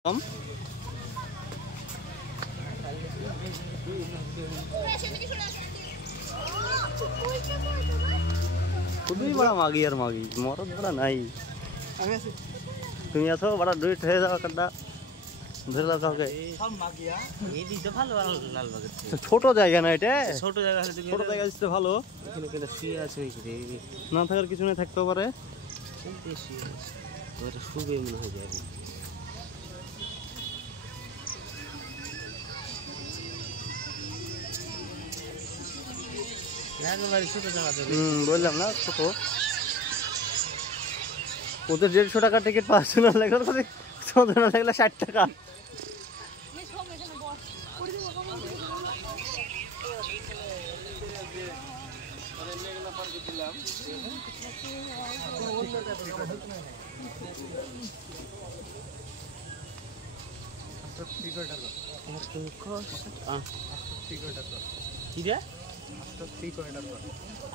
খুবই বড় মাগি আর মাগি মরদ বড় নাই তুমি আছো বড় দুই ঠে যাও কাটা ধরে লাও কাউকে সব মাগিয়া এই দিতে ভালো লালবাগ ছোট জায়গা না এটা ছোট জায়গা হলে ছোট জায়গা দিতে ভালো এখানে কেন শুয়ে আছে রে না থাকার কিছু না থাকতে পারে শুনতে শুয়ে আছে ওটা শুবে মনে হয় যাবে বললাম না ছোট ওদের 150 টাকা টিকিট 500 না লাগলো 14 না লাগলো 60 টাকা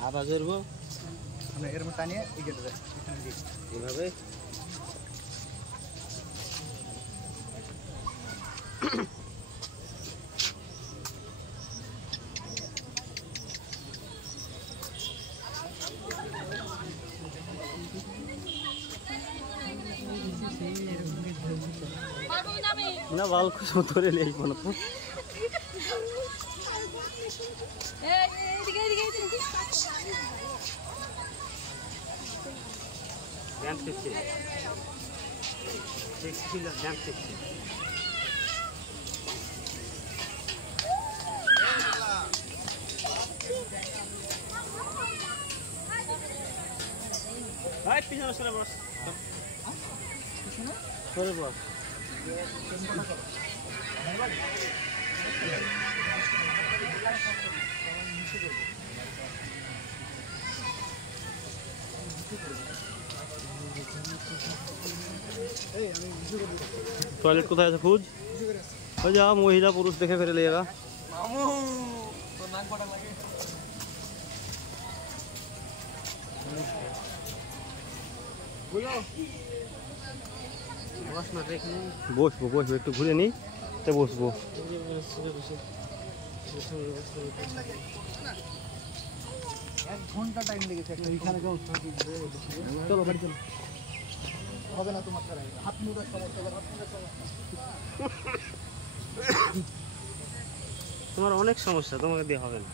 আওয়াজ করবো এর মতো টানিয়ে এভাবে না বাল খুশ ধরে নেই কোনো পিছনে সরে বস সরে বস टॉयलेट কোথায় আছে খুঁজ ওই যা মহিলা পুরুষ দেখে ফেলে লিয়েগা মামু তো নাক বড় লাগে বলো বস না দেখি বসবো একটু ঘুরে নি তে বসবো 1 ঘন্টা টাইম লেগেছে একটা এখানে কেউ চলো বাড়ি চলো হবে না তোমার করাই হাত মুড়ার সমস্যা তোমার অনেক সমস্যা তোমাকে দিয়ে হবে না